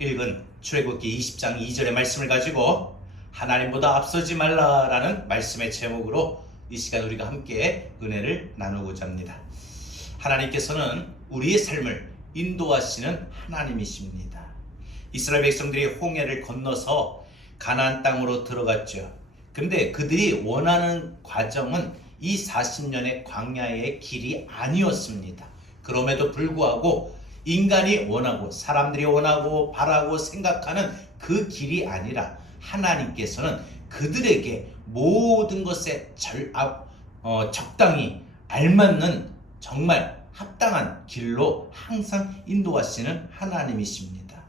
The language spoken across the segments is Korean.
읽은 출애굽기 20장 2절의 말씀을 가지고 하나님보다 앞서지 말라라는 말씀의 제목으로 이 시간 우리가 함께 은혜를 나누고자 합니다. 하나님께서는 우리의 삶을 인도하시는 하나님이십니다. 이스라엘 백성들이 홍해를 건너서 가나안 땅으로 들어갔죠. 근데 그들이 원하는 과정은 이 40년의 광야의 길이 아니었습니다. 그럼에도 불구하고 인간이 원하고 사람들이 원하고 바라고 생각하는 그 길이 아니라 하나님께서는 그들에게 모든 것에 적당히 알맞는 정말 합당한 길로 항상 인도하시는 하나님이십니다.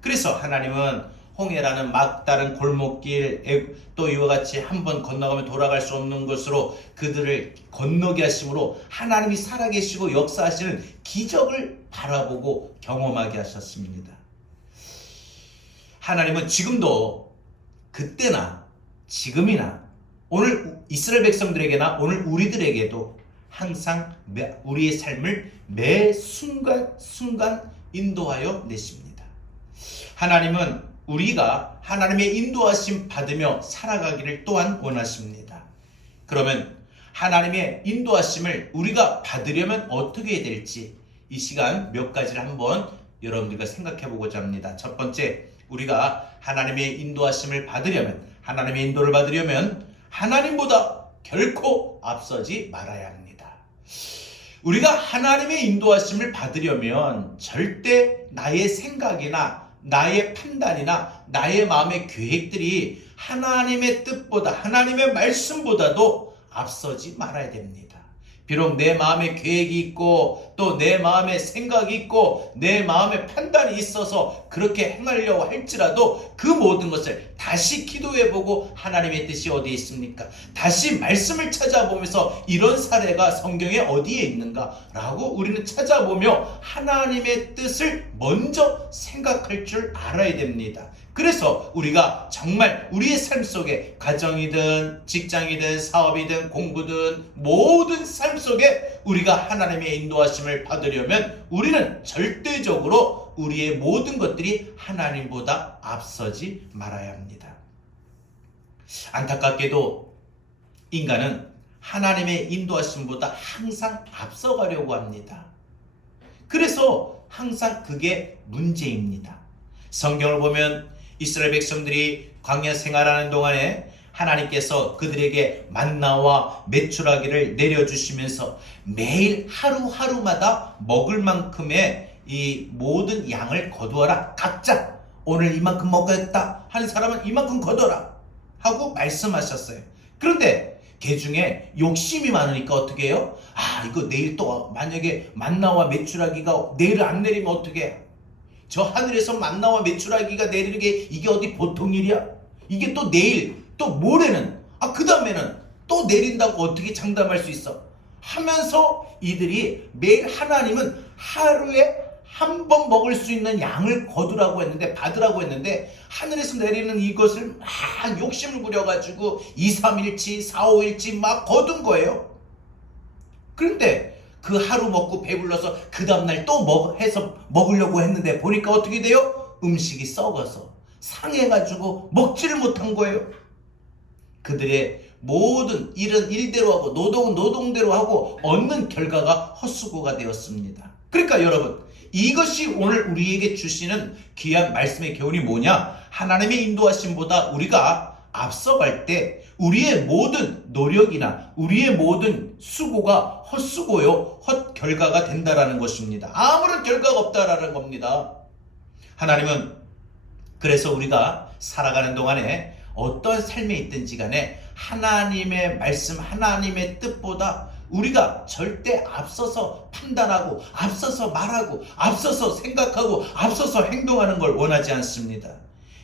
그래서 하나님은 홍해라는 막다른 골목길, 또 이와 같이 한번 건너가면 돌아갈 수 없는 것으로 그들을 건너게 하심으로 하나님이 살아계시고 역사하시는 기적을 바라보고 경험하게 하셨습니다. 하나님은 지금도 그때나 지금이나 오늘 이스라엘 백성들에게나 오늘 우리들에게도 항상 우리의 삶을 매 순간 인도하여 내십니다. 하나님은 우리가 하나님의 인도하심 받으며 살아가기를 또한 원하십니다. 그러면 하나님의 인도하심을 우리가 받으려면 어떻게 해야 될지 이 시간 몇 가지를 한번 여러분들과 생각해 보고자 합니다. 첫 번째, 우리가 하나님의 인도하심을 받으려면, 하나님의 인도를 받으려면 하나님보다 결코 앞서지 말아야 합니다. 우리가 하나님의 인도하심을 받으려면 절대 나의 생각이나 나의 판단이나 나의 마음의 계획들이 하나님의 뜻보다, 하나님의 말씀보다도 앞서지 말아야 됩니다. 비록 내 마음에 계획이 있고 또 내 마음에 생각이 있고 내 마음에 판단이 있어서 그렇게 행하려고 할지라도 그 모든 것을 다시 기도해보고 하나님의 뜻이 어디에 있습니까? 다시 말씀을 찾아보면서 이런 사례가 성경에 어디에 있는가? 라고 우리는 찾아보며 하나님의 뜻을 먼저 생각할 줄 알아야 됩니다. 그래서 우리가 정말 우리의 삶 속에 가정이든 직장이든 사업이든 공부든 모든 삶 속에 우리가 하나님의 인도하심을 받으려면 우리는 절대적으로 우리의 모든 것들이 하나님보다 앞서지 말아야 합니다. 안타깝게도 인간은 하나님의 인도하심보다 항상 앞서가려고 합니다. 그래서 항상 그게 문제입니다. 성경을 보면 이스라엘 백성들이 광야 생활하는 동안에 하나님께서 그들에게 만나와 메추라기를 내려주시면서 매일 하루하루마다 먹을 만큼의 이 모든 양을 거두어라. 각자 오늘 이만큼 먹겠다 하는 사람은 이만큼 거둬라 하고 말씀하셨어요. 그런데 그 중에 욕심이 많으니까 어떻게 해요? 이거 내일 또 만약에 만나와 메추라기가 내일 안 내리면 어떻게 해요? 저 하늘에서 만나와 메추라기가 내리는 게 이게 어디 보통 일이야? 이게 또 내일 또 모레는 그 다음에는 또 내린다고 어떻게 장담할 수 있어? 하면서 이들이 매일 하나님은 하루에 한 번 먹을 수 있는 양을 거두라고 했는데, 받으라고 했는데 하늘에서 내리는 이것을 막 욕심을 부려가지고 2, 3일치 4, 5일치 막 거둔 거예요. 그런데 그 하루 먹고 배불러서 그 다음날 또 해서 먹으려고 했는데 보니까 어떻게 돼요? 음식이 썩어서 상해가지고 먹지를 못한 거예요. 그들의 모든 일은 일대로 하고 노동은 노동대로 하고 얻는 결과가 헛수고가 되었습니다. 그러니까 여러분, 이것이 오늘 우리에게 주시는 귀한 말씀의 교훈이 뭐냐? 하나님의 인도하심보다 우리가 앞서갈 때 우리의 모든 노력이나 우리의 모든 수고가 헛수고요, 헛결과가 된다라는 것입니다. 아무런 결과가 없다라는 겁니다. 하나님은 그래서 우리가 살아가는 동안에 어떤 삶에 있든지 간에 하나님의 말씀, 하나님의 뜻보다 우리가 절대 앞서서 판단하고 앞서서 말하고 앞서서 생각하고 앞서서 행동하는 걸 원하지 않습니다.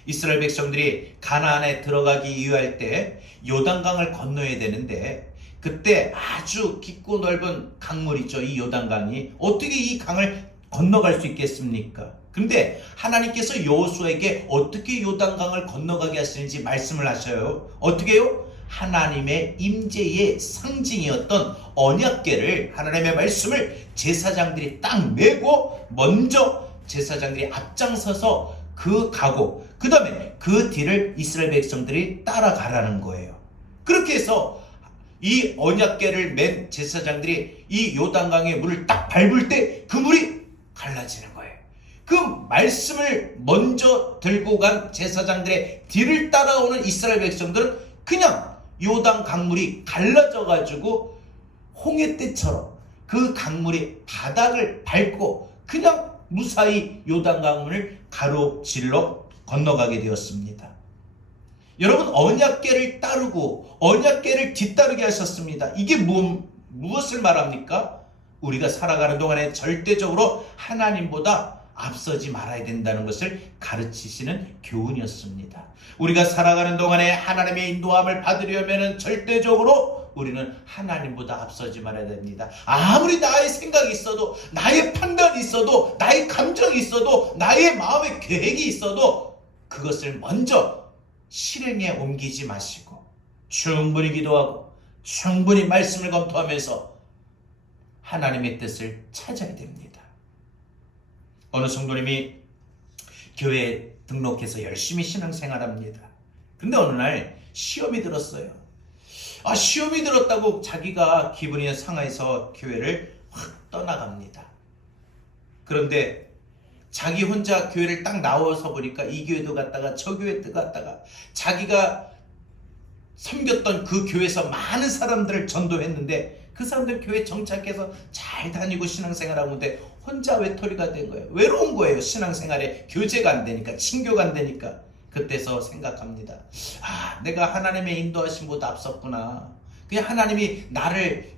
이스라엘 백성들이 가나안에 들어가기 위할 때 요단강을 건너야 되는데 그때 아주 깊고 넓은 강물이죠. 이 요단강이 어떻게 이 강을 건너갈 수 있겠습니까? 근데 하나님께서 여호수아에게 어떻게 요단강을 건너가게 하시는지 말씀을 하셔요. 어떻게 해요? 하나님의 임재의 상징이었던 언약궤를, 하나님의 말씀을 제사장들이 딱 메고 먼저 제사장들이 앞장서서 그 가고 그 다음에 그 뒤를 이스라엘 백성들이 따라가라는 거예요. 그렇게 해서 이 언약궤를 맨 제사장들이 이 요단강의 물을 딱 밟을 때 그 물이 갈라지는 거예요. 그 말씀을 먼저 들고 간 제사장들의 뒤를 따라오는 이스라엘 백성들은 그냥 요단 강물이 갈라져 가지고 홍해 때처럼 그 강물이 바닥을 밟고 그냥 무사히 요단 강물을 가로질러 건너가게 되었습니다. 여러분, 언약궤를 따르고 언약궤를 뒤따르게 하셨습니다. 이게 무엇을 말합니까? 우리가 살아가는 동안에 절대적으로 하나님보다 앞서지 말아야 된다는 것을 가르치시는 교훈이었습니다. 우리가 살아가는 동안에 하나님의 인도함을 받으려면 절대적으로 우리는 하나님보다 앞서지 말아야 됩니다. 아무리 나의 생각이 있어도, 나의 판단이 있어도, 나의 감정이 있어도, 나의 마음의 계획이 있어도 그것을 먼저 실행에 옮기지 마시고 충분히 기도하고 충분히 말씀을 검토하면서 하나님의 뜻을 찾아야 됩니다. 어느 성도님이 교회에 등록해서 열심히 신앙생활합니다. 근데 어느 날 시험이 들었어요. 시험이 들었다고 자기가 기분이 상해서 교회를 확 떠나갑니다. 그런데 자기 혼자 교회를 딱 나와서 보니까 이 교회도 갔다가 저 교회도 갔다가 자기가 섬겼던 그 교회에서 많은 사람들을 전도했는데 그 사람들 교회 정착해서 잘 다니고 신앙생활하고 있는데 혼자 외톨이가 된 거예요. 외로운 거예요. 신앙생활에 교제가 안 되니까, 친교가 안 되니까. 그때서 생각합니다. 내가 하나님의 인도하심보다 앞섰구나. 그냥 하나님이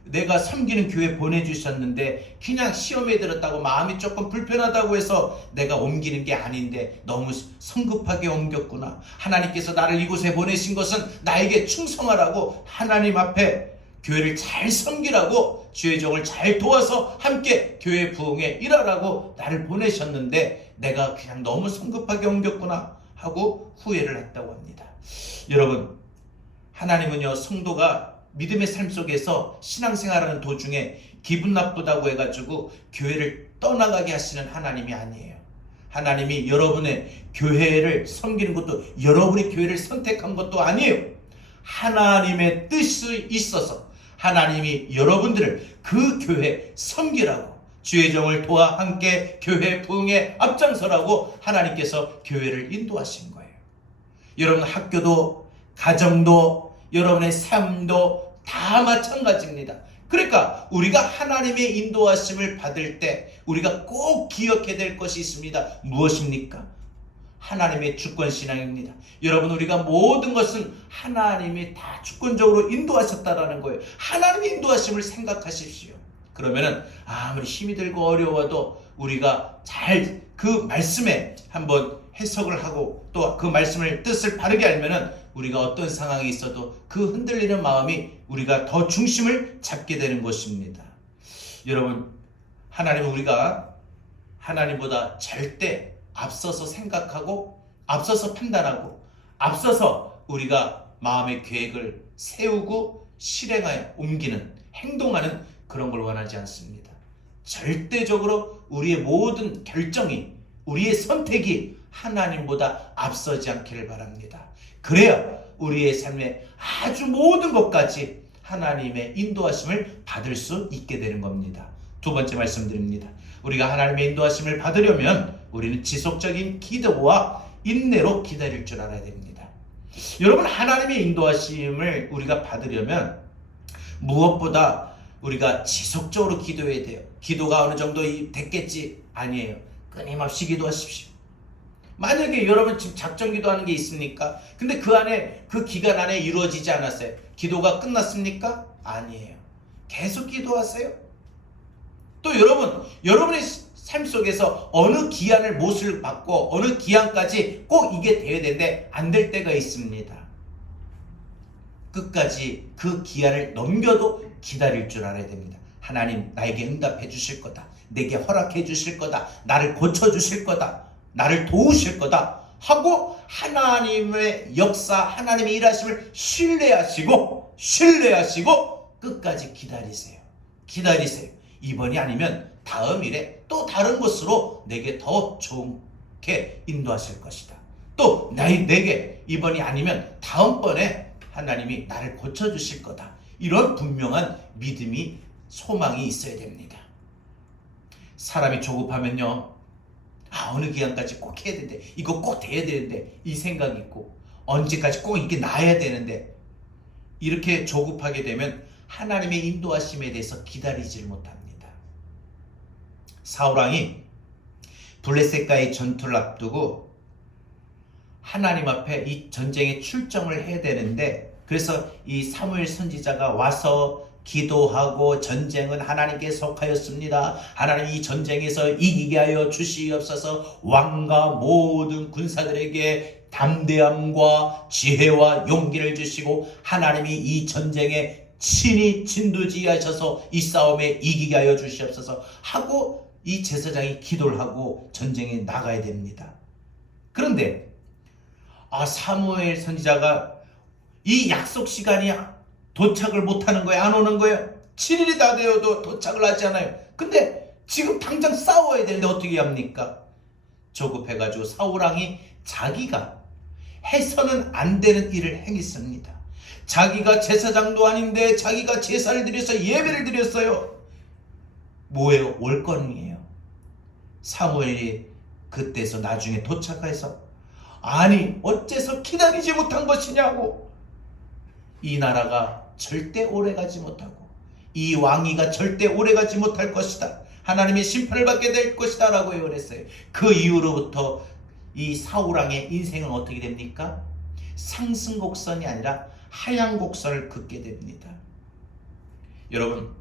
내가 섬기는 교회 보내주셨는데 그냥 시험에 들었다고 마음이 조금 불편하다고 해서 내가 옮기는 게 아닌데 너무 성급하게 옮겼구나. 하나님께서 나를 이곳에 보내신 것은 나에게 충성하라고, 하나님 앞에 교회를 잘 섬기라고, 주의 종을 잘 도와서 함께 교회 부흥에 일하라고 나를 보내셨는데 내가 그냥 너무 성급하게 옮겼구나 하고 후회를 했다고 합니다. 여러분, 하나님은요, 성도가 믿음의 삶 속에서 신앙생활하는 도중에 기분 나쁘다고 해가지고 교회를 떠나가게 하시는 하나님이 아니에요. 하나님이 여러분의 교회를 섬기는 것도, 여러분이 교회를 선택한 것도 아니에요. 하나님의 뜻이 있어서 하나님이 여러분들을 그 교회 섬기라고, 주의 종을 도와 함께 교회 부흥에 앞장서라고 하나님께서 교회를 인도하신 거예요. 여러분, 학교도 가정도 여러분의 삶도 다 마찬가지입니다. 그러니까 우리가 하나님의 인도하심을 받을 때 우리가 꼭 기억해야 될 것이 있습니다. 무엇입니까? 하나님의 주권신앙입니다. 여러분, 우리가 모든 것은 하나님이 다 주권적으로 인도하셨다라는 거예요. 하나님의 인도하심을 생각하십시오. 그러면은 아무리 힘이 들고 어려워도 우리가 잘 그 말씀에 한번 해석을 하고 또 그 말씀을 뜻을 바르게 알면은 우리가 어떤 상황이 있어도 그 흔들리는 마음이 우리가 더 중심을 잡게 되는 것입니다. 여러분, 하나님은 우리가 하나님보다 절대 앞서서 생각하고 앞서서 판단하고 앞서서 우리가 마음의 계획을 세우고 실행하여 옮기는, 행동하는 그런 걸 원하지 않습니다. 절대적으로 우리의 모든 결정이, 우리의 선택이 하나님보다 앞서지 않기를 바랍니다. 그래야 우리의 삶의 아주 모든 것까지 하나님의 인도하심을 받을 수 있게 되는 겁니다. 두 번째 말씀드립니다. 우리가 하나님의 인도하심을 받으려면 우리는 지속적인 기도와 인내로 기다릴 줄 알아야 됩니다. 여러분, 하나님의 인도하심을 우리가 받으려면 무엇보다 우리가 지속적으로 기도해야 돼요. 기도가 어느 정도 됐겠지? 아니에요. 끊임없이 기도하십시오. 만약에 여러분 지금 작정 기도하는 게 있습니까? 근데 그 안에, 그 기간 안에 이루어지지 않았어요. 기도가 끝났습니까? 아니에요. 계속 기도하세요. 또 여러분의 삶 속에서 어느 기한을 못을 받고 어느 기한까지 꼭 이게 돼야 되는데 안 될 때가 있습니다. 끝까지 그 기한을 넘겨도 기다릴 줄 알아야 됩니다. 하나님, 나에게 응답해 주실 거다. 내게 허락해 주실 거다. 나를 고쳐 주실 거다. 나를 도우실 거다 하고 하나님의 역사, 하나님의 일하심을 신뢰하시고 끝까지 기다리세요. 기다리세요. 이번이 아니면 다음 일에 또 다른 것으로 내게 더 좋은 좋게 인도하실 것이다. 또 내게 이번이 아니면 다음번에 하나님이 나를 고쳐주실 거다. 이런 분명한 믿음이, 소망이 있어야 됩니다. 사람이 조급하면요, 어느 기간까지 꼭 해야 되는데, 이거 꼭 돼야 되는데, 이 생각이 있고, 언제까지 꼭 이렇게 놔야 되는데, 이렇게 조급하게 되면 하나님의 인도하심에 대해서 기다리지를 못합니다. 사울왕이 블레셋과의 전투를 앞두고 하나님 앞에 이 전쟁에 출정을 해야 되는데, 그래서 이 사무엘 선지자가 와서 기도하고, 전쟁은 하나님께 속하였습니다. 하나님 이 전쟁에서 이기게 하여 주시옵소서. 왕과 모든 군사들에게 담대함과 지혜와 용기를 주시고, 하나님이 이 전쟁에 친히 진두지휘하셔서 이 싸움에 이기게 하여 주시옵소서 하고, 이 제사장이 기도를 하고 전쟁에 나가야 됩니다. 그런데 사무엘 선지자가 이 약속 시간이 도착을 못하는 거예요. 안 오는 거예요. 7일이 다 되어도 도착을 하지 않아요. 근데 지금 당장 싸워야 되는데 어떻게 합니까? 조급해가지고 사울왕이 자기가 해서는 안 되는 일을 행했습니다. 자기가 제사장도 아닌데 자기가 제사를 드려서 예배를 드렸어요. 뭐예요? 월권이에요. 사무엘이 그때서 나중에 도착해서, 아니 어째서 기다리지 못한 것이냐고, 이 나라가 절대 오래가지 못하고 이 왕위가 절대 오래가지 못할 것이다, 하나님의 심판을 받게 될 것이다 라고 예언했어요. 그 이후로부터 이 사울왕의 인생은 어떻게 됩니까? 상승곡선이 아니라 하향곡선을 긋게 됩니다. 여러분,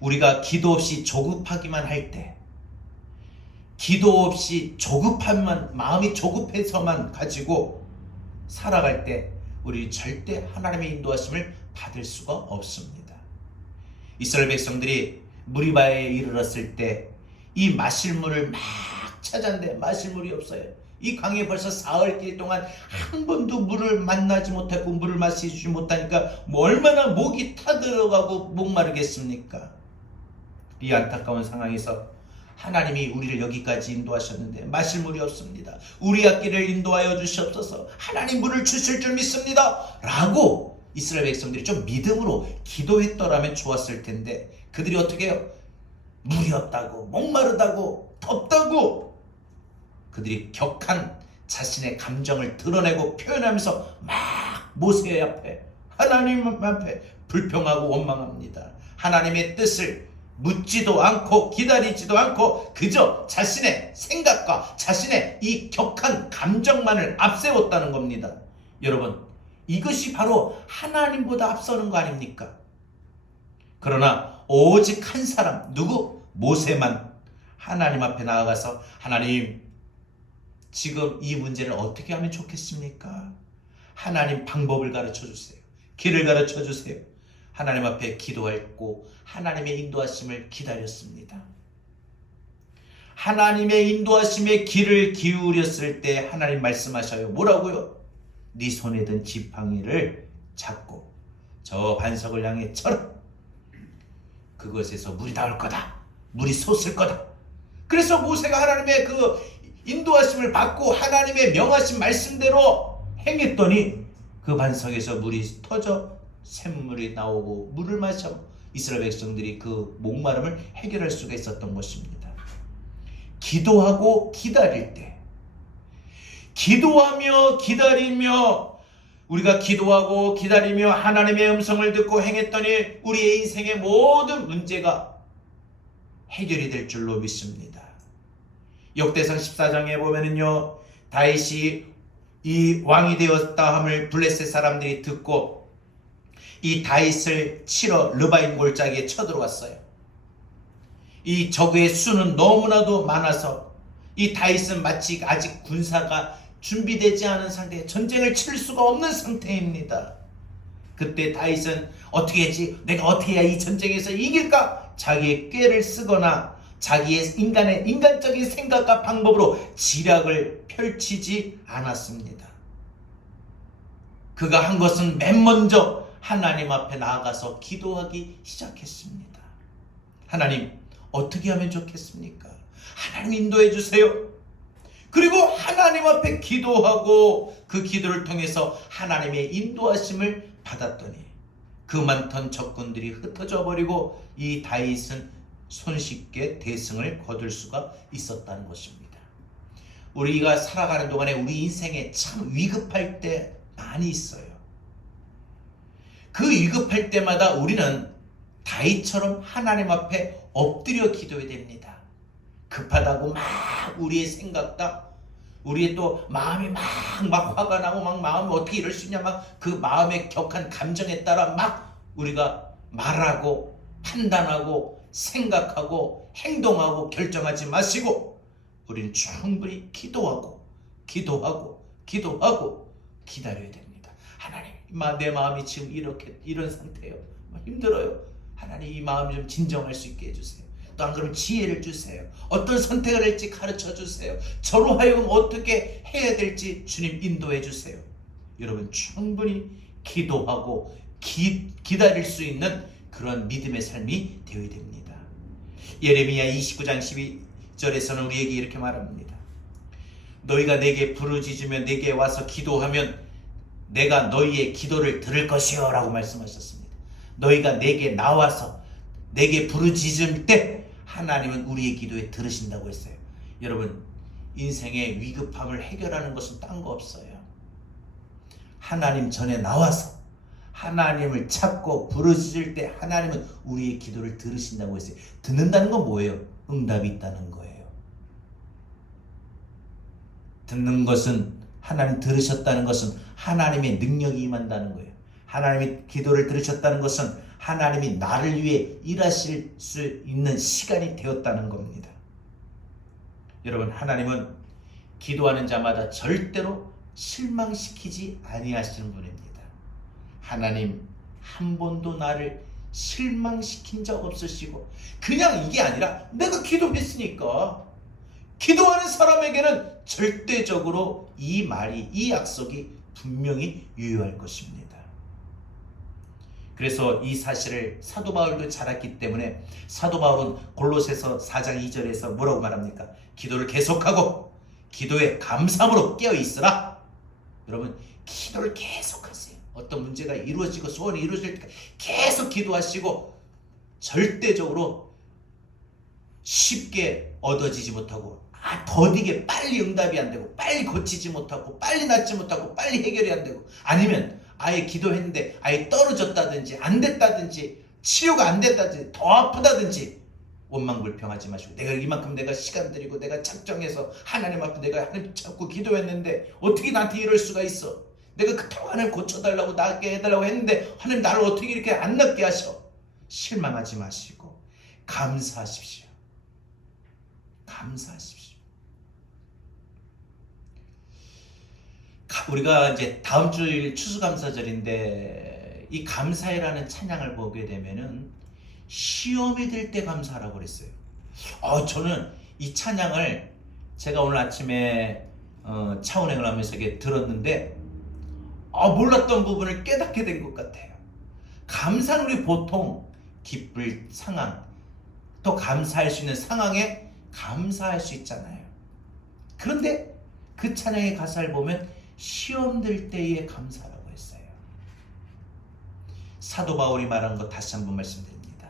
우리가 기도 없이 조급하기만 할 때, 기도 없이 마음이 조급해서만 가지고 살아갈 때 우리 절대 하나님의 인도하심을 받을 수가 없습니다. 이스라엘 백성들이 무리바에 이르렀을 때 이 마실 물을 막 찾았는데 마실 물이 없어요. 이 강에 벌써 사흘길 동안 한 번도 물을 만나지 못했고 물을 마시지 못하니까 얼마나 목이 타들어가고 목마르겠습니까? 이 안타까운 상황에서 하나님이 우리를 여기까지 인도하셨는데 마실 물이 없습니다. 우리의 길을 인도하여 주시옵소서. 하나님 물을 주실 줄 믿습니다 라고 이스라엘 백성들이 좀 믿음으로 기도했더라면 좋았을 텐데, 그들이 어떻게 해요? 물이 없다고, 목마르다고, 덥다고, 그들이 격한 자신의 감정을 드러내고 표현하면서 막 모세 앞에, 하나님 앞에 불평하고 원망합니다. 하나님의 뜻을 묻지도 않고 기다리지도 않고 그저 자신의 생각과 자신의 이 격한 감정만을 앞세웠다는 겁니다. 여러분, 이것이 바로 하나님보다 앞서는 거 아닙니까? 그러나 오직 한 사람, 누구? 모세만 하나님 앞에 나아가서, 하나님 지금 이 문제를 어떻게 하면 좋겠습니까? 하나님 방법을 가르쳐 주세요. 길을 가르쳐 주세요. 하나님 앞에 기도했고 하나님의 인도하심을 기다렸습니다. 하나님의 인도하심의 길을 기울였을 때 하나님 말씀하셔요. 뭐라고요? 네 손에 든 지팡이를 잡고 저 반석을 향해 쳐라. 그것에서 물이 나올 거다. 물이 솟을 거다. 그래서 모세가 하나님의 그 인도하심을 받고 하나님의 명하신 말씀대로 행했더니 그 반석에서 물이 터져 샘물이 나오고 물을 마셔 이스라엘 백성들이 그 목마름을 해결할 수가 있었던 것입니다. 기도하고 기다릴 때, 기도하며 기다리며, 우리가 기도하고 기다리며 하나님의 음성을 듣고 행했더니 우리의 인생의 모든 문제가 해결이 될 줄로 믿습니다. 역대상 14장에 보면은요, 다윗이 이 왕이 되었다 함을 블레셋 사람들이 듣고 이 다윗을 치러 르바임 골짜기에 쳐들어왔어요. 이 적의 수는 너무나도 많아서 이 다윗은 마치 아직 군사가 준비되지 않은 상태에 전쟁을 칠 수가 없는 상태입니다. 그때 다윗은 어떻게 했지? 내가 어떻게 해야 이 전쟁에서 이길까? 자기의 꾀를 쓰거나 자기의 인간적인 생각과 방법으로 지략을 펼치지 않았습니다. 그가 한 것은 맨 먼저 하나님 앞에 나아가서 기도하기 시작했습니다. 하나님, 어떻게 하면 좋겠습니까? 하나님 인도해 주세요. 그리고 하나님 앞에 기도하고 그 기도를 통해서 하나님의 인도하심을 받았더니 그 많던 적군들이 흩어져 버리고 이 다윗은 손쉽게 대승을 거둘 수가 있었다는 것입니다. 우리가 살아가는 동안에 우리 인생에 참 위급할 때 많이 있어요. 그 위급할 때마다 우리는 다윗처럼 하나님 앞에 엎드려 기도해야 됩니다. 급하다고 막 우리의 생각다, 우리의 또 마음이 막 화가 나고 막 마음이 어떻게 이럴 수 있냐, 막 그 마음의 격한 감정에 따라 막 우리가 말하고 판단하고 생각하고 행동하고 결정하지 마시고 우리는 충분히 기도하고 기다려야 됩니다. 하나님, 내 마음이 지금 이런 상태예요. 힘들어요. 하나님, 이 마음 좀 진정할 수 있게 해주세요. 또 안 그러면 지혜를 주세요. 어떤 선택을 할지 가르쳐 주세요. 저로 하여금 어떻게 해야 될지 주님 인도해 주세요. 여러분, 충분히 기도하고 기다릴 수 있는 그런 믿음의 삶이 되어야 됩니다. 예레미야 29장 12절에서는 우리에게 이렇게 말합니다. 너희가 내게 부르짖으며 내게 와서 기도하면 내가 너희의 기도를 들을 것이요 라고 말씀하셨습니다. 너희가 내게 나와서 내게 부르짖을 때 하나님은 우리의 기도에 들으신다고 했어요. 여러분, 인생의 위급함을 해결하는 것은 딴 거 없어요. 하나님 전에 나와서 하나님을 찾고 부르짖을 때 하나님은 우리의 기도를 들으신다고 했어요. 듣는다는 건 뭐예요? 응답이 있다는 거예요. 듣는 것은, 하나님 들으셨다는 것은 하나님의 능력이 임한다는 거예요. 하나님이 기도를 들으셨다는 것은 하나님이 나를 위해 일하실 수 있는 시간이 되었다는 겁니다. 여러분, 하나님은 기도하는 자마다 절대로 실망시키지 아니하시는 분입니다. 하나님 한 번도 나를 실망시킨 적 없으시고, 그냥 이게 아니라 내가 기도했으니까, 기도하는 사람에게는 절대적으로 이 말이, 이 약속이 분명히 유효할 것입니다. 그래서 이 사실을 사도 바울도 잘 알기 때문에 사도 바울은 골로새서 4장 2절에서 뭐라고 말합니까? 기도를 계속하고 기도에 감사함으로 깨어있으라. 여러분, 기도를 계속하세요. 어떤 문제가 이루어지고 소원이 이루어질 때 계속 기도하시고, 절대적으로 쉽게 얻어지지 못하고 더디게 빨리 응답이 안 되고 빨리 고치지 못하고 빨리 낫지 못하고 빨리 해결이 안 되고, 아니면 아예 기도했는데 아예 떨어졌다든지 안 됐다든지 치료가 안 됐다든지 더 아프다든지 원망불평하지 마시고, 내가 이만큼 내가 시간 들이고 내가 작정해서 하나님 앞에 내가 하나님 찾고 기도했는데 어떻게 나한테 이럴 수가 있어? 내가 그토록 하나님 고쳐달라고 낫게 해달라고 했는데 하나님 나를 어떻게 이렇게 안 낫게 하셔? 실망하지 마시고 감사하십시오. 감사하십시오. 우리가 이제 다음 주일 추수감사절인데 이 감사해라는 찬양을 보게 되면은 시험이 될 때 감사하라고 그랬어요. 저는 이 찬양을 제가 오늘 아침에 차 운행을 하면서 이렇게 들었는데 몰랐던 부분을 깨닫게 된 것 같아요. 감사는 우리 보통 기쁠 상황, 또 감사할 수 있는 상황에 감사할 수 있잖아요. 그런데 그 찬양의 가사를 보면 시험될 때에 감사라고 했어요. 사도 바울이 말한 것 다시 한번 말씀드립니다.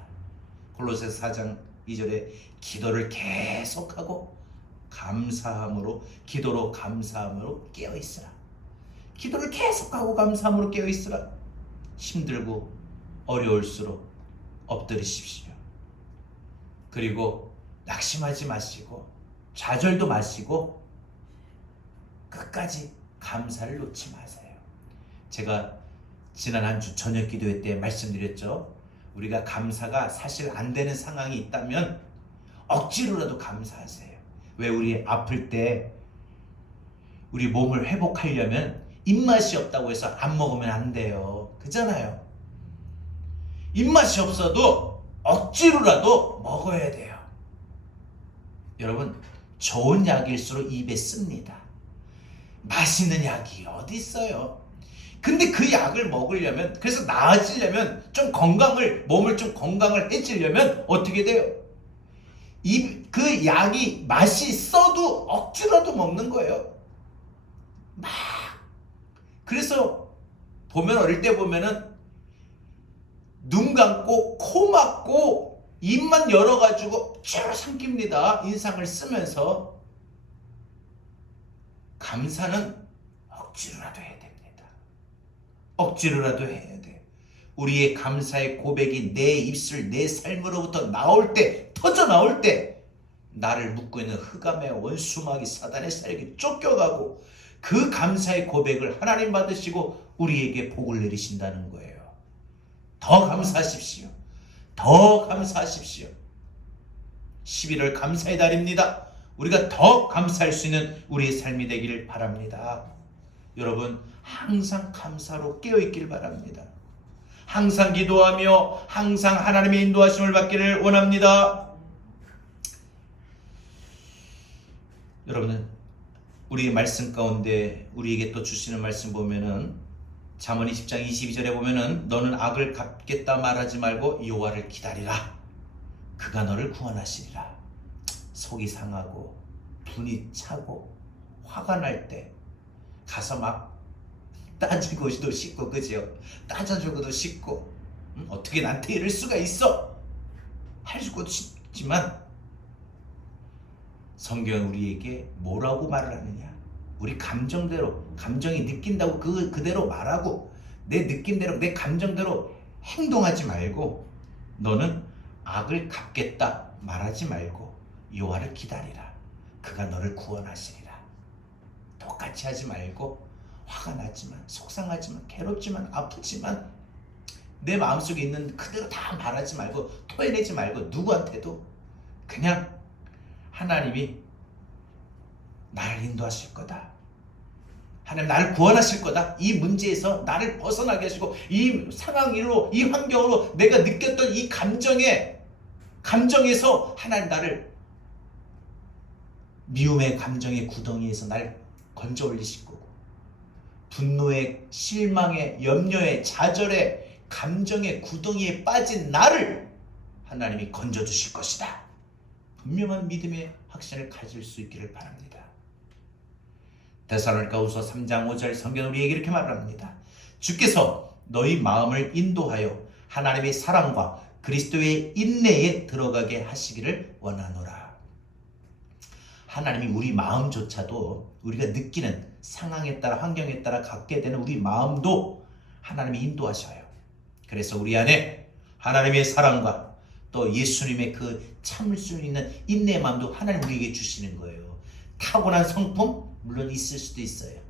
골로새서 4장 2절에 기도를 계속하고 감사함으로, 기도로 감사함으로 깨어있으라. 기도를 계속하고 감사함으로 깨어있으라. 힘들고 어려울수록 엎드리십시오. 그리고 낙심하지 마시고 좌절도 마시고 끝까지 감사를 놓지 마세요. 제가 지난 한 주 저녁 기도회 때 말씀드렸죠. 우리가 감사가 사실 안 되는 상황이 있다면 억지로라도 감사하세요. 왜? 우리 아플 때 우리 몸을 회복하려면 입맛이 없다고 해서 안 먹으면 안 돼요. 그잖아요. 입맛이 없어도 억지로라도 먹어야 돼요. 여러분, 좋은 약일수록 입에 씁니다. 맛있는 약이 어디 있어요? 근데 그 약을 먹으려면, 그래서 나아지려면, 좀 몸을 좀 건강을 해지려면 어떻게 돼요? 그 약이 맛이 써도 억지로라도 먹는 거예요. 막. 그래서 보면 어릴 때 보면은 눈 감고 코 막고 입만 열어가지고 쭉 삼킵니다. 인상을 쓰면서. 감사는 억지로라도 해야 됩니다. 억지로라도 해야 돼. 우리의 감사의 고백이 내 입술, 내 삶으로부터 나올 때, 터져 나올 때 나를 묶고 있는 흑암의 원수마귀 사단의 살기 쫓겨가고 그 감사의 고백을 하나님 받으시고 우리에게 복을 내리신다는 거예요. 더 감사하십시오. 더 감사하십시오. 11월 감사의 달입니다. 우리가 더 감사할 수 있는 우리의 삶이 되기를 바랍니다. 여러분 항상 감사로 깨어있길 바랍니다. 항상 기도하며 항상 하나님의 인도하심을 받기를 원합니다. 여러분은 우리의 말씀 가운데 우리에게 또 주시는 말씀 보면은 잠언 20장 22절에 보면은 너는 악을 갚겠다 말하지 말고 여호와를 기다리라. 그가 너를 구원하시리라. 속이 상하고 분이 차고 화가 날 때 가서 막 따지고도 싶고, 그죠? 따져주고도 싶고, 어떻게 나한테 이럴 수가 있어? 하고도 싶지만 성경은 우리에게 뭐라고 말을 하느냐? 우리 감정대로, 감정이 느낀다고 그대로 말하고 내 느낌대로, 내 감정대로 행동하지 말고 너는 악을 갚겠다 말하지 말고 여호와를 기다리라. 그가 너를 구원하시리라. 똑같이 하지 말고 화가 나지만, 속상하지만, 괴롭지만, 아프지만 내 마음속에 있는 그대로 다 말하지 말고 토해내지 말고 누구한테도 그냥 하나님이 나를 인도하실 거다. 하나님 나를 구원하실 거다. 이 문제에서 나를 벗어나게 하시고 이 상황으로, 이 환경으로 내가 느꼈던 이 감정에서 하나님 나를 미움의 감정의 구덩이에서 날 건져 올리실 거고, 분노의, 실망의, 염려의, 좌절의 감정의 구덩이에 빠진 나를 하나님이 건져 주실 것이다. 분명한 믿음의 확신을 가질 수 있기를 바랍니다. 데살로니가후서 3장 5절 성경은 우리에게 이렇게 말합니다. 주께서 너희 마음을 인도하여 하나님의 사랑과 그리스도의 인내에 들어가게 하시기를 원하노라. 하나님이 우리 마음조차도 우리가 느끼는 상황에 따라, 환경에 따라 갖게 되는 우리 마음도 하나님이 인도하셔요. 그래서 우리 안에 하나님의 사랑과 또 예수님의 그 참을 수 있는 인내의 마음도 하나님 우리에게 주시는 거예요. 타고난 성품 물론 있을 수도 있어요.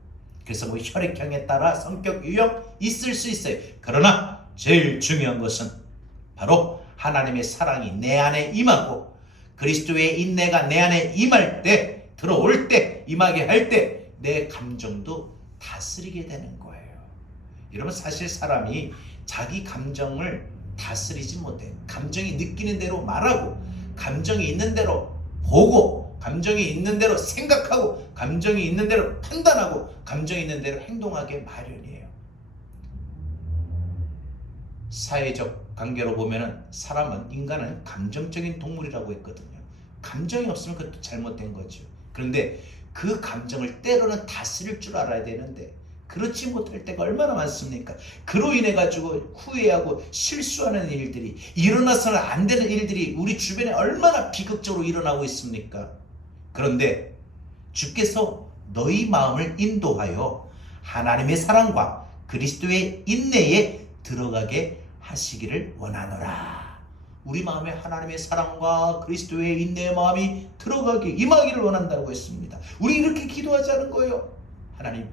그래서 뭐 혈액형에 따라 성격 유형 있을 수 있어요. 그러나 제일 중요한 것은 바로 하나님의 사랑이 내 안에 임하고 그리스도의 인내가 내 안에 임할 때, 들어올 때, 임하게 할 때 내 감정도 다스리게 되는 거예요. 여러분 사실 사람이 자기 감정을 다스리지 못해. 감정이 느끼는 대로 말하고, 감정이 있는 대로 보고, 감정이 있는 대로 생각하고, 감정이 있는 대로 판단하고, 감정이 있는 대로 행동하게 마련이에요. 사회적 관계로 보면은 인간은 감정적인 동물이라고 했거든요. 감정이 없으면 그것도 잘못된 거죠. 그런데 그 감정을 때로는 다스릴 줄 알아야 되는데 그렇지 못할 때가 얼마나 많습니까? 그로 인해 가지고 후회하고 실수하는 일들이, 일어나서는 안 되는 일들이 우리 주변에 얼마나 비극적으로 일어나고 있습니까? 그런데 주께서 너희 마음을 인도하여 하나님의 사랑과 그리스도의 인내에 들어가게 하시기를 원하노라. 우리 마음에 하나님의 사랑과 그리스도의 인내의 마음이 들어가기, 임하기를 원한다고 했습니다. 우리 이렇게 기도하지 않은 거예요. 하나님,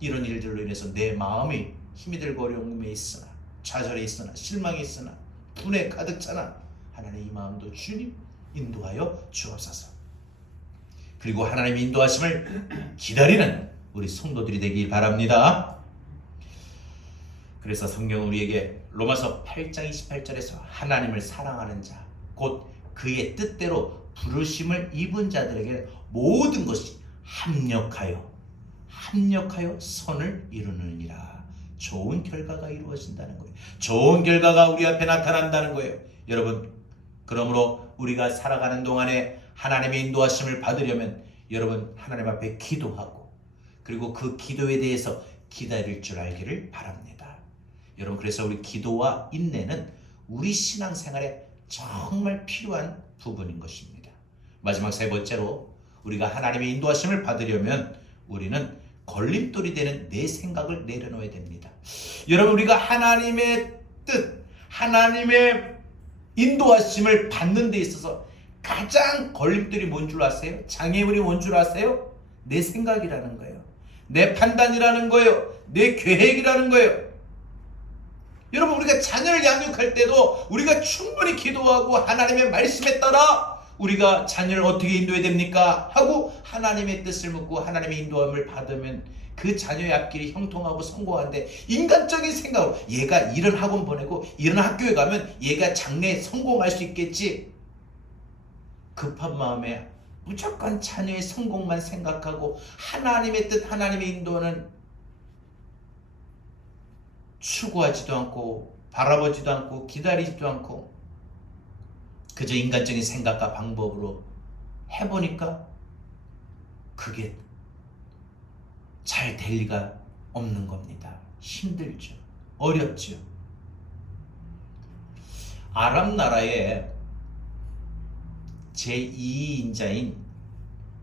이런 일들로 인해서 내 마음이 힘이 들고 어려움에 있으나, 좌절에 있으나, 실망에 있으나, 분에 가득 차나 하나님 이 마음도 주님 인도하여 주옵소서. 그리고 하나님의 인도하심을 기다리는 우리 성도들이 되기 바랍니다. 그래서 성경은 우리에게 로마서 8장 28절에서 하나님을 사랑하는 자, 곧 그의 뜻대로 부르심을 입은 자들에게 모든 것이 합력하여 선을 이루느니라. 좋은 결과가 이루어진다는 거예요. 좋은 결과가 우리 앞에 나타난다는 거예요. 여러분, 그러므로 우리가 살아가는 동안에 하나님의 인도하심을 받으려면 여러분 하나님 앞에 기도하고 그리고 그 기도에 대해서 기다릴 줄 알기를 바랍니다. 여러분 그래서 우리 기도와 인내는 우리 신앙생활에 정말 필요한 부분인 것입니다. 마지막 세 번째로 우리가 하나님의 인도하심을 받으려면 우리는 걸림돌이 되는 내 생각을 내려놓아야 됩니다. 여러분 우리가 하나님의 뜻, 하나님의 인도하심을 받는 데 있어서 가장 걸림돌이 뭔 줄 아세요? 장애물이 뭔 줄 아세요? 내 생각이라는 거예요. 내 판단이라는 거예요. 내 계획이라는 거예요. 여러분 우리가 자녀를 양육할 때도 우리가 충분히 기도하고 하나님의 말씀에 따라 우리가 자녀를 어떻게 인도해야 됩니까? 하고 하나님의 뜻을 묻고 하나님의 인도함을 받으면 그 자녀의 앞길이 형통하고 성공하는데 인간적인 생각으로 얘가 이런 학원 보내고 이런 학교에 가면 얘가 장래에 성공할 수 있겠지. 급한 마음에 무조건 자녀의 성공만 생각하고 하나님의 뜻, 하나님의 인도는 추구하지도 않고 바라보지도 않고 기다리지도 않고 그저 인간적인 생각과 방법으로 해보니까 그게 잘 될 리가 없는 겁니다. 힘들죠. 어렵죠. 아람 나라의 제2인자인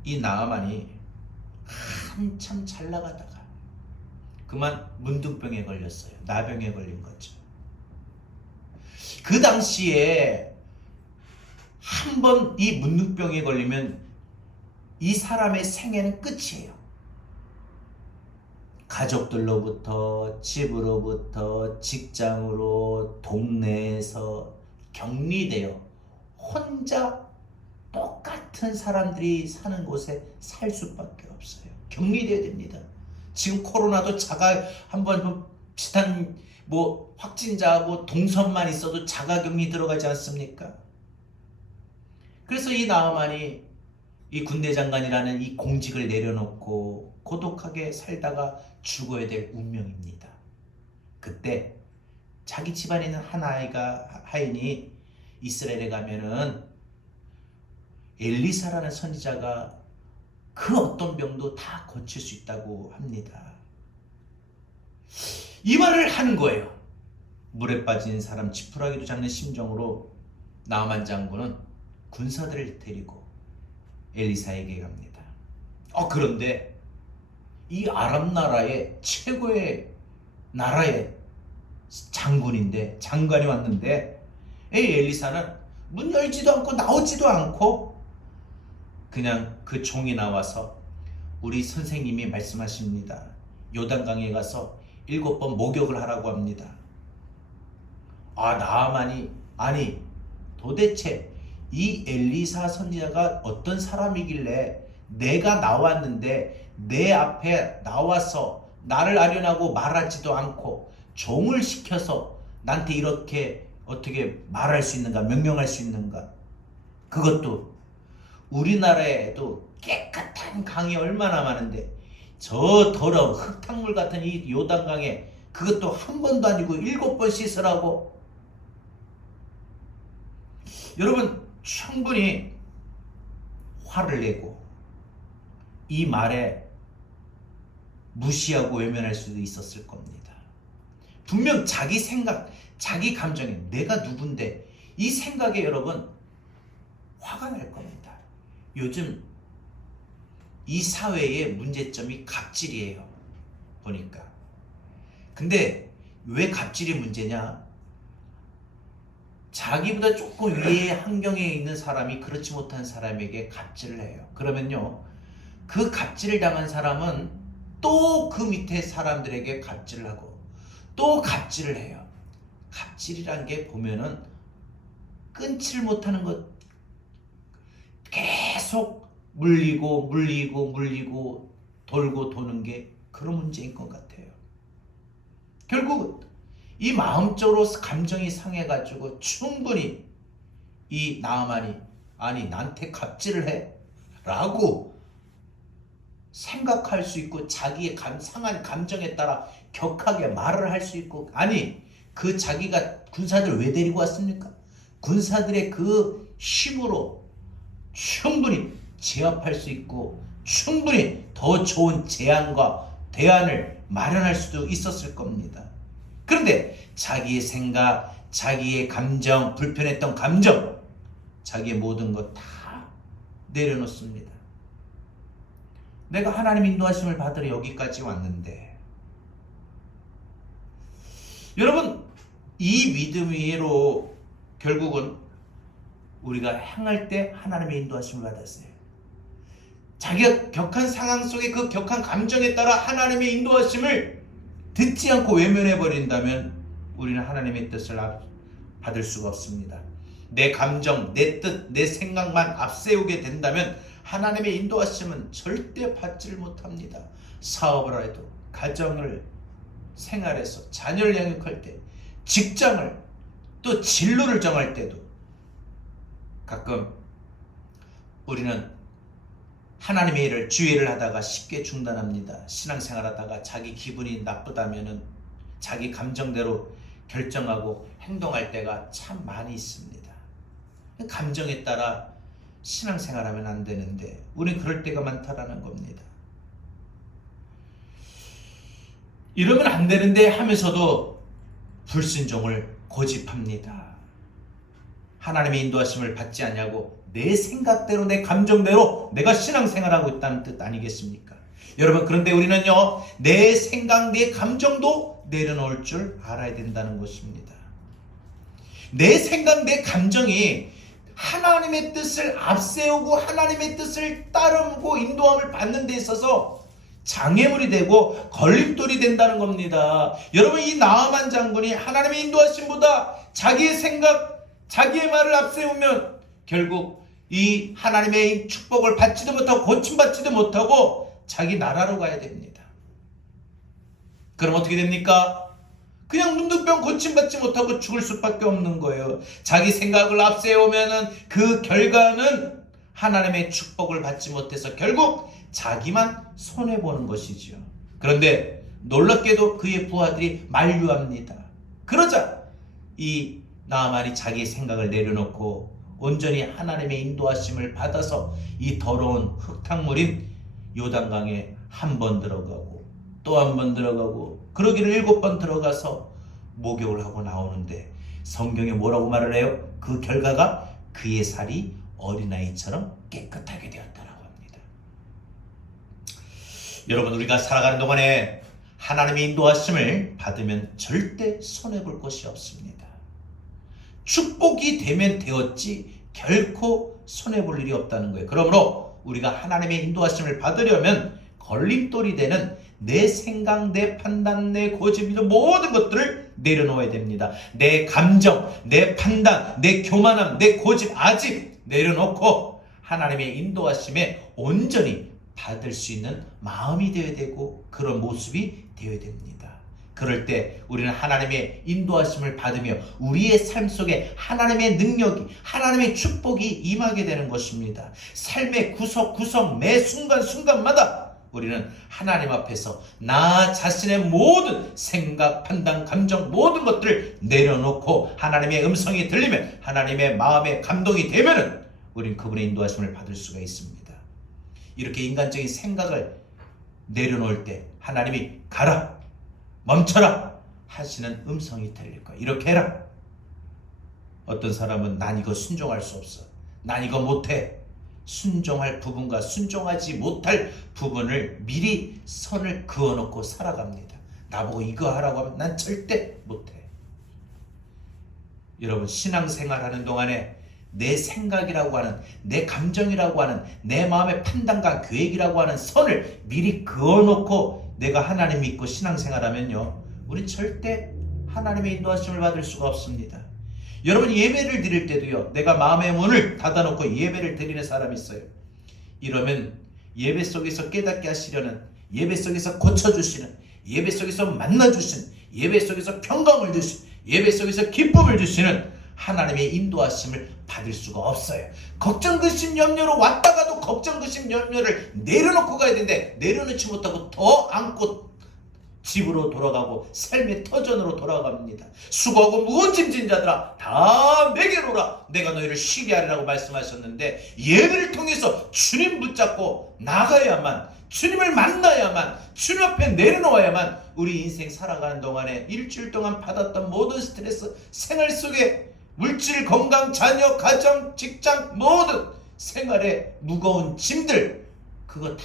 이 나아만이 한참 잘 나가다가 그만 문둥병에 걸렸어요. 나병에 걸린 거죠. 그 당시에 한 번 이 문둥병에 걸리면 이 사람의 생애는 끝이에요. 가족들로부터, 집으로부터, 직장으로, 동네에서 격리되어 혼자 똑같은 사람들이 사는 곳에 살 수밖에 없어요. 격리되어야 됩니다. 지금 코로나도 자가 한번 비슷한 확진자하고 동선만 있어도 자가격리 들어가지 않습니까? 그래서 이 나아만이 이 군대 장관이라는 이 공직을 내려놓고 고독하게 살다가 죽어야 될 운명입니다. 그때 자기 집안에 있는 한 하인이 이스라엘에 가면은 엘리사라는 선지자가 그 어떤 병도 다 고칠 수 있다고 합니다. 이 말을 하는 거예요. 물에 빠진 사람 지푸라기도 잡는 심정으로 나아만 장군은 군사들을 데리고 엘리사에게 갑니다. 그런데 이 아람 나라의 최고의 나라의 장관이 왔는데 엘리사는 문 열지도 않고 나오지도 않고 그냥 그 종이 나와서 우리 선생님이 말씀하십니다. 요단강에 가서 7번 목욕을 하라고 합니다. 나아만이 도대체 이 엘리사 선지자가 어떤 사람이길래 내가 나왔는데 내 앞에 나와서 나를 아련하고 말하지도 않고 종을 시켜서 나한테 이렇게 어떻게 말할 수 있는가, 명령할 수 있는가. 그것도 우리나라에도 깨끗한 강이 얼마나 많은데 저 더러운 흙탕물 같은 이 요단강에 그것도 한 번도 아니고 7번 씻으라고. 여러분 충분히 화를 내고 이 말에 무시하고 외면할 수도 있었을 겁니다. 분명 자기 생각, 자기 감정에 내가 누군데 이 생각에 여러분 화가 날 겁니다. 요즘 이 사회의 문제점이 갑질이에요. 보니까. 근데 왜 갑질이 문제냐? 자기보다 조금 위의 환경에 있는 사람이 그렇지 못한 사람에게 갑질을 해요. 그러면요, 그 갑질을 당한 사람은 또 그 밑에 사람들에게 갑질을 하고 또 갑질을 해요. 갑질이란 게 보면은 끊지를 못하는 것, 계속 물리고 돌고 도는 게 그런 문제인 것 같아요. 결국 이 마음적으로 감정이 상해가지고 충분히 이 나아만이 나한테 갑질을 해? 라고 생각할 수 있고 자기의 상한 감정에 따라 격하게 말을 할 수 있고 그 자기가 군사들 왜 데리고 왔습니까? 군사들의 그 힘으로 충분히 제압할 수 있고 충분히 더 좋은 제안과 대안을 마련할 수도 있었을 겁니다. 그런데 자기의 생각, 자기의 감정, 불편했던 감정, 자기의 모든 것 다 내려놓습니다. 내가 하나님 인도하심을 받으러 여기까지 왔는데, 여러분, 이 믿음 위로 결국은 우리가 행할 때 하나님의 인도하심을 받았어요. 자기가 격한 상황 속에 그 격한 감정에 따라 하나님의 인도하심을 듣지 않고 외면해 버린다면 우리는 하나님의 뜻을 받을 수가 없습니다. 내 감정, 내 뜻, 내 생각만 앞세우게 된다면 하나님의 인도하심은 절대 받지를 못합니다. 사업을 해도, 가정을 생활해서 자녀를 양육할 때, 직장을, 또 진로를 정할 때도 가끔 우리는 하나님의 일을, 주의 일을 하다가 쉽게 중단합니다. 신앙생활 하다가 자기 기분이 나쁘다면은 자기 감정대로 결정하고 행동할 때가 참 많이 있습니다. 감정에 따라 신앙생활하면 안 되는데 우린 그럴 때가 많다라는 겁니다. 이러면 안 되는데 하면서도 불순종을 고집합니다. 하나님의 인도하심을 받지 않냐고 내 생각대로, 내 감정대로 내가 신앙생활하고 있다는 뜻 아니겠습니까? 여러분, 그런데 우리는요, 내 생각, 내 감정도 내려놓을 줄 알아야 된다는 것입니다. 내 생각, 내 감정이 하나님의 뜻을 앞세우고 하나님의 뜻을 따르고 인도함을 받는 데 있어서 장애물이 되고 걸림돌이 된다는 겁니다. 여러분, 이 나아만 장군이 하나님의 인도하심보다 자기의 생각, 자기의 말을 앞세우면 결국 이 하나님의 축복을 받지도 못하고 고침받지도 못하고 자기 나라로 가야 됩니다. 그럼 어떻게 됩니까? 그냥 문득병 고침받지 못하고 죽을 수밖에 없는 거예요. 자기 생각을 앞세우면은 그 결과는 하나님의 축복을 받지 못해서 결국 자기만 손해보는 것이지요. 그런데 놀랍게도 그의 부하들이 만류합니다. 그러자 이 나아만이 자기의 생각을 내려놓고 온전히 하나님의 인도하심을 받아서 이 더러운 흙탕물인 요단강에 한 번 들어가고 또 한 번 들어가고 그러기를 7번 들어가서 목욕을 하고 나오는데 성경에 뭐라고 말을 해요? 그 결과가 그의 살이 어린아이처럼 깨끗하게 되었다라고 합니다. 여러분, 우리가 살아가는 동안에 하나님의 인도하심을 받으면 절대 손해볼 것이 없습니다. 축복이 되면 되었지 결코 손해볼 일이 없다는 거예요. 그러므로 우리가 하나님의 인도하심을 받으려면 걸림돌이 되는 내 생각, 내 판단, 내 고집, 이런 모든 것들을 내려놓아야 됩니다. 내 감정, 내 판단, 내 교만함, 내 고집, 아집 내려놓고 하나님의 인도하심에 온전히 받을 수 있는 마음이 되어야 되고 그런 모습이 되어야 됩니다. 그럴 때 우리는 하나님의 인도하심을 받으며 우리의 삶 속에 하나님의 능력이, 하나님의 축복이 임하게 되는 것입니다. 삶의 구석구석 매 순간순간마다 우리는 하나님 앞에서 나 자신의 모든 생각, 판단, 감정 모든 것들을 내려놓고 하나님의 음성이 들리면, 하나님의 마음에 감동이 되면은 우리는 그분의 인도하심을 받을 수가 있습니다. 이렇게 인간적인 생각을 내려놓을 때 하나님이 가라, 멈춰라 하시는 음성이 들릴 거야. 이렇게 해라. 어떤 사람은 난 이거 순종할 수 없어, 난 이거 못해. 순종할 부분과 순종하지 못할 부분을 미리 선을 그어놓고 살아갑니다. 나보고 이거 하라고 하면 난 절대 못해. 여러분, 신앙생활하는 동안에 내 생각이라고 하는, 내 감정이라고 하는, 내 마음의 판단과 계획이라고 하는 선을 미리 그어놓고 내가 하나님 믿고 신앙생활하면요, 우리 절대 하나님의 인도하심을 받을 수가 없습니다. 여러분, 예배를 드릴 때도요, 내가 마음의 문을 닫아놓고 예배를 드리는 사람이 있어요. 이러면 예배 속에서 깨닫게 하시려는, 예배 속에서 고쳐주시는, 예배 속에서 만나주시는, 예배 속에서 평강을 주시는, 예배 속에서 기쁨을 주시는 하나님의 인도하심을 받을 수가 없어요. 걱정, 근심, 염려로 왔다가도 걱정, 근심, 염려를 내려놓고 가야 되는데 내려놓지 못하고 더 안고 집으로 돌아가고 삶의 터전으로 돌아갑니다. 수고하고 무거운 짐진 자들아 다 내게로 오라, 내가 너희를 쉬게 하리라고 말씀하셨는데, 예배를 통해서 주님 붙잡고 나가야만, 주님을 만나야만, 주님 앞에 내려놓아야만 우리 인생 살아가는 동안에 일주일 동안 받았던 모든 스트레스, 생활 속에 물질, 건강, 자녀, 가정, 직장, 모든 생활의 무거운 짐들, 그거 다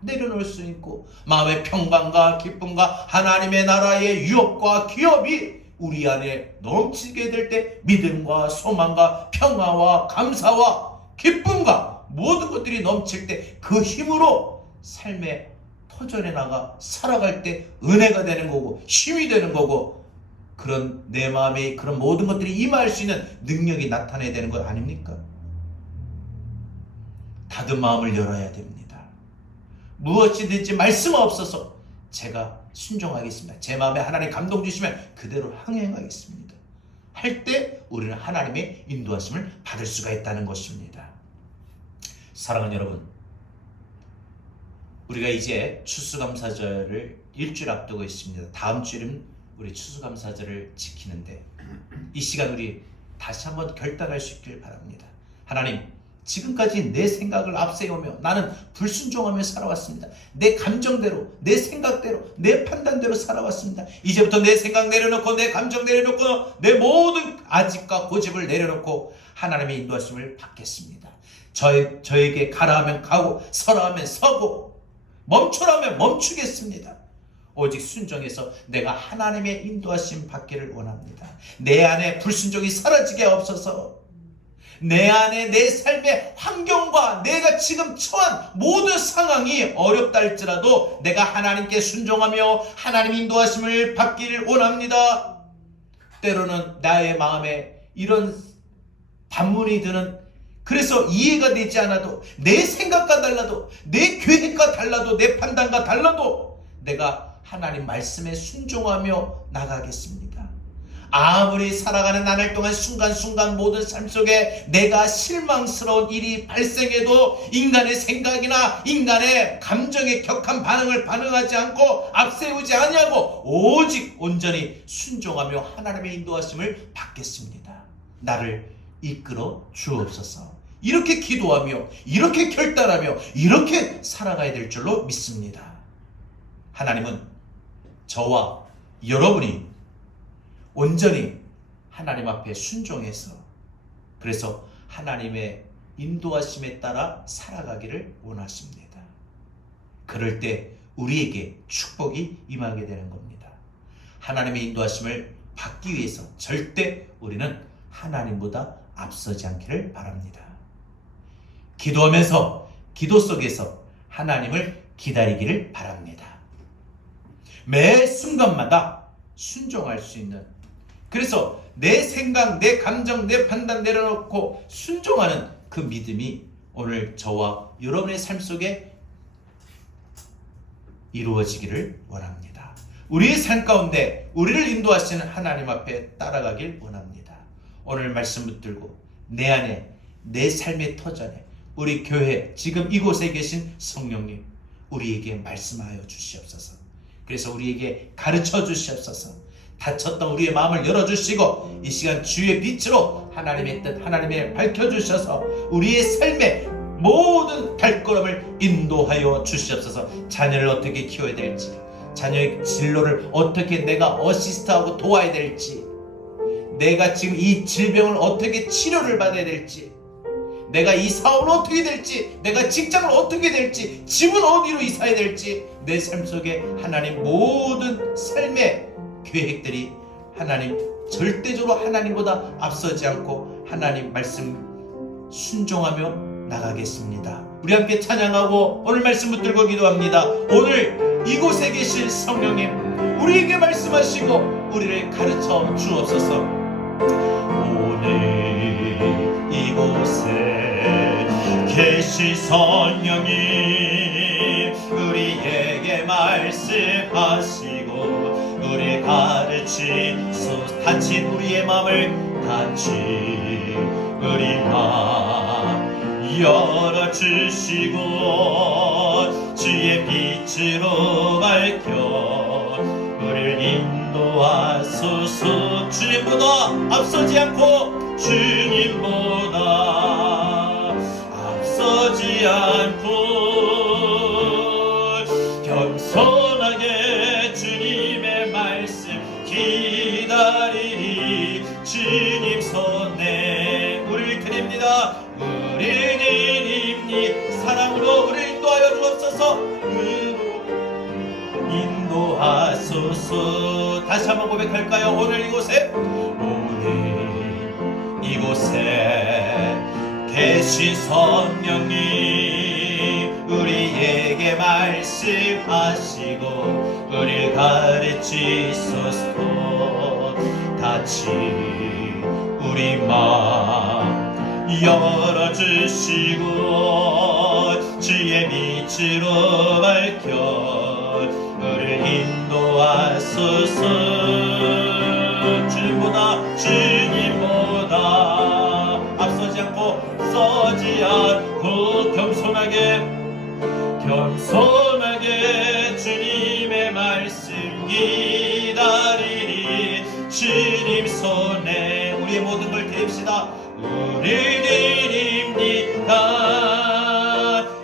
내려놓을 수 있고 마음의 평강과 기쁨과 하나님의 나라의 유업과 기업이 우리 안에 넘치게 될 때 믿음과 소망과 평화와 감사와 기쁨과 모든 것들이 넘칠 때 그 힘으로 삶의 터전에 나가 살아갈 때 은혜가 되는 거고 힘이 되는 거고, 그런 내 마음에 그런 모든 것들이 임할 수 있는 능력이 나타나야 되는 것 아닙니까? 닫은 마음을 열어야 됩니다. 무엇이든지 말씀없어서 제가 순종하겠습니다, 제 마음에 하나님 감동 주시면 그대로 항행하겠습니다 할 때 우리는 하나님의 인도하심을 받을 수가 있다는 것입니다. 사랑하는 여러분, 우리가 이제 추수감사절을 일주일 앞두고 있습니다. 다음 주일은 우리 추수감사절을 지키는데, 이 시간 우리 다시 한번 결단할 수 있길 바랍니다. 하나님, 지금까지 내 생각을 앞세우며 나는 불순종하며 살아왔습니다. 내 감정대로, 내 생각대로, 내 판단대로 살아왔습니다. 이제부터 내 생각 내려놓고 내 감정 내려놓고 내 모든 아집과 고집을 내려놓고 하나님의 인도하심을 받겠습니다. 저에게 가라 하면 가고 서라 하면 서고 멈추라 하면 멈추겠습니다. 오직 순종해서 내가 하나님의 인도하심 받기를 원합니다. 내 안에 불순종이 사라지게 없어서, 내 안에 내 삶의 환경과 내가 지금 처한 모든 상황이 어렵다 할지라도 내가 하나님께 순종하며 하나님 인도하심을 받기를 원합니다. 때로는 나의 마음에 이런 반문이 드는, 그래서 이해가 되지 않아도, 내 생각과 달라도, 내 계획과 달라도, 내 판단과 달라도 내가 하나님 말씀에 순종하며 나가겠습니다. 아무리 살아가는 나날 동안 순간순간 모든 삶 속에 내가 실망스러운 일이 발생해도 인간의 생각이나 인간의 감정에 격한 반응하지 않고 앞세우지 아니하고 오직 온전히 순종하며 하나님의 인도하심을 받겠습니다. 나를 이끌어 주옵소서. 이렇게 기도하며 이렇게 결단하며 이렇게 살아가야 될 줄로 믿습니다. 하나님은 저와 여러분이 온전히 하나님 앞에 순종해서, 그래서 하나님의 인도하심에 따라 살아가기를 원하십니다. 그럴 때 우리에게 축복이 임하게 되는 겁니다. 하나님의 인도하심을 받기 위해서 절대 우리는 하나님보다 앞서지 않기를 바랍니다. 기도하면서 기도 속에서 하나님을 기다리기를 바랍니다. 매 순간마다 순종할 수 있는, 그래서 내 생각, 내 감정, 내 판단 내려놓고 순종하는 그 믿음이 오늘 저와 여러분의 삶 속에 이루어지기를 원합니다. 우리의 삶 가운데 우리를 인도하시는 하나님 앞에 따라가길 원합니다. 오늘 말씀 붙들고 내 안에, 내 삶의 터전에 우리 교회 지금 이곳에 계신 성령님, 우리에게 말씀하여 주시옵소서. 그래서 우리에게 가르쳐 주시옵소서. 닫혔던 우리의 마음을 열어주시고 이 시간 주의 빛으로 하나님의 뜻, 하나님의 밝혀주셔서 우리의 삶의 모든 발걸음을 인도하여 주시옵소서. 자녀를 어떻게 키워야 될지, 자녀의 진로를 어떻게 내가 어시스트하고 도와야 될지, 내가 지금 이 질병을 어떻게 치료를 받아야 될지, 내가 이 사업을 어떻게 될지, 내가 직장을 어떻게 될지, 집은 어디로 이사해야 될지, 내 삶 속에 하나님 모든 삶의 계획들이 하나님 절대적으로 하나님보다 앞서지 않고 하나님 말씀 순종하며 나가겠습니다. 우리 함께 찬양하고 오늘 말씀 붙들고 기도합니다. 오늘 이곳에 계실 성령님, 우리에게 말씀하시고 우리를 가르쳐 주옵소서. 오늘 이곳에 계실 성령님, 우리에게 말씀하시고 우리 가르치소. 닫힌 우리의 마음을 닫힌 우리 마음 열어주시고 주의 빛으로 밝혀 인도하소서. 주님보다 앞서지 않고, 주님보다 앞서지 않고 겸손하게 주님의 말씀 기다리리. 주님 손에 우리를 드립니다. 우리를 드립니 사랑으로 우리를 인도하여 주옵소서. 인도하소서. 다시 한번 고백할까요? 오늘 이곳에 계신 성령님 우리에게 말씀하시고 우리를 가르치소서. 같이 우리 마음 열어주시고 주의 빛으로 밝혀 우리를 인도하소서. 주님보다 앞서지 않고 서지 않고 겸손하게 주님의 말씀 기다리리. 주님 손에 우리의 모든 걸 드립시다. 우리를 드립니다.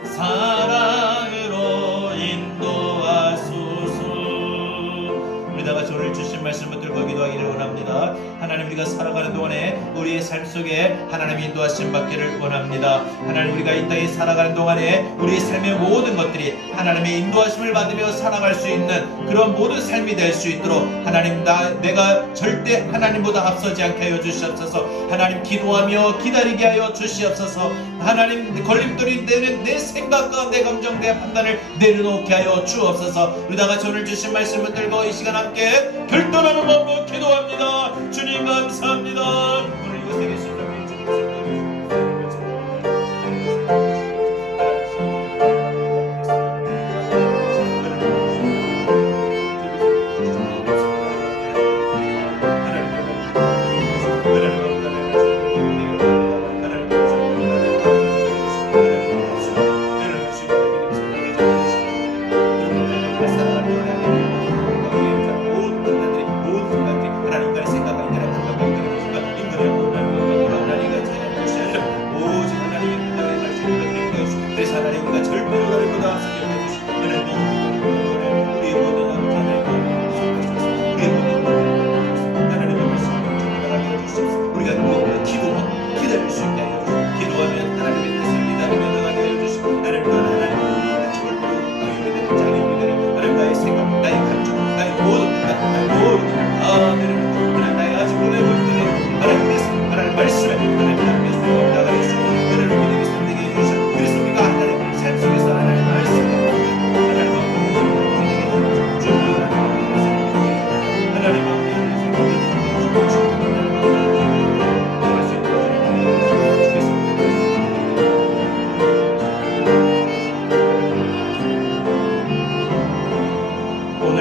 사랑으로 인도하소서. 우리다가 저를 주신 말씀을 들고 기도하기를 원합니다. 하나님, 우리가 살아가는 동안에 우리의 삶 속에 하나님의 인도하심 받기를 원합니다. 하나님, 우리가 이 땅에 살아가는 동안에 우리의 삶의 모든 것들이 하나님의 인도하심을 받으며 살아갈 수 있는 그런 모든 삶이 될 수 있도록 하나님, 내가 절대 하나님보다 앞서지 않게 하여 주시옵소서. 하나님, 기도하며 기다리게 하여 주시옵소서. 하나님, 걸림돌이 되는 내 생각과 내 감정, 내 판단을 내려놓게 하여 주옵소서. 우리다가 저를 주신 말씀을 들고 이 시간 함께 결단하는 마음으로 기도합니다. 주님 감사합니다. 오늘 이곳에 계신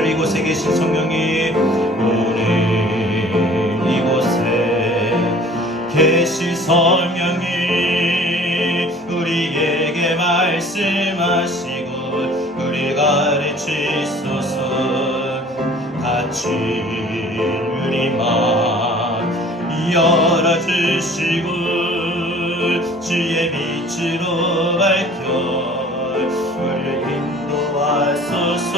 이곳에 계신 성령님, 오늘 이곳에 계신 성령님 우리에게 말씀하시고 우리 가르치소서. 같이 우리 마음 열어주시고 주의 빛으로 밝혀 우리를 인도하소서.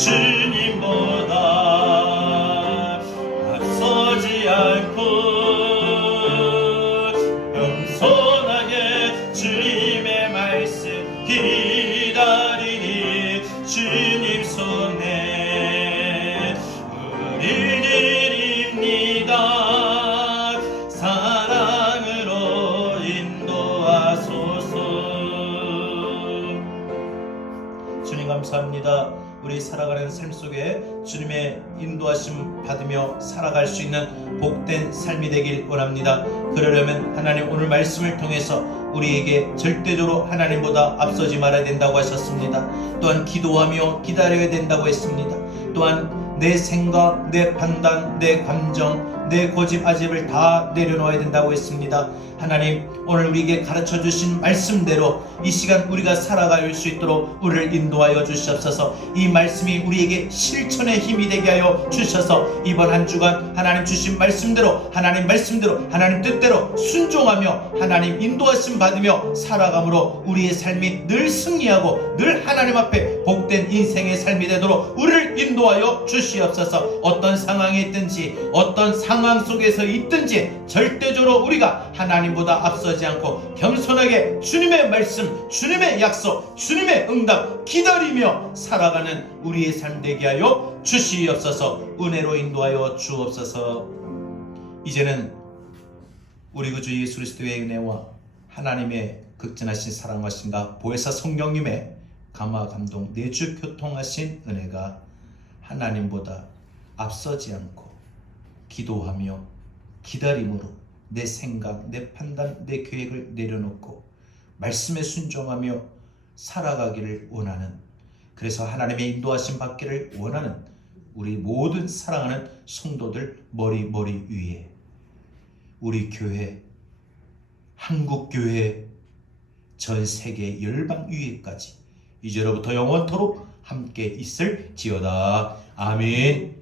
주님보다 앞서지 않고 겸손하게 주님의 말씀 기다리니 주님 손에 우리 드립니다. 사랑으로 인도하소서. 주님 감사합니다. 우리 살아가는 삶 속에 주님의 인도하심 받으며 살아갈 수 있는 복된 삶이 되길 원합니다. 그러려면 하나님 오늘 말씀을 통해서 우리에게 절대적으로 하나님보다 앞서지 말아야 된다고 하셨습니다. 또한 기도하며 기다려야 된다고 했습니다. 또한 내 생각, 내 판단, 내 감정, 내 고집 아집을 다 내려놓아야 된다고 했습니다. 하나님, 오늘 우리에게 가르쳐 주신 말씀대로 이 시간 우리가 살아갈 수 있도록 우리를 인도하여 주시옵소서. 이 말씀이 우리에게 실천의 힘이 되게 하여 주셔서 이번 한 주간 하나님 주신 말씀대로, 하나님 말씀대로, 하나님 뜻대로 순종하며 하나님 인도하심 받으며 살아감으로 우리의 삶이 늘 승리하고 늘 하나님 앞에 복된 인생의 삶이 되도록 우리를 인도하여 주시옵소서. 어떤 상황에 있든지 어떤 상황 속에서 있든지 절대적으로 우리가 하나님보다 앞서지 않고 겸손하게 주님의 말씀, 주님의 약속, 주님의 응답 기다리며 살아가는 우리의 삶 되게 하여 주시옵소서. 은혜로 인도하여 주옵소서. 이제는 우리 구주 예수 그리스도의 은혜와 하나님의 극진하신 사랑하신가 보혜사 성령님의 감화 감동 내주 교통하신 은혜가 하나님보다 앞서지 않고 기도하며 기다림으로 내 생각, 내 판단, 내 계획을 내려놓고 말씀에 순종하며 살아가기를 원하는, 그래서 하나님의 인도하심 받기를 원하는 우리 모든 사랑하는 성도들 머리 위에 우리 교회, 한국교회, 전 세계 열방 위에까지 이제로부터 영원토록 함께 있을지어다. 아멘.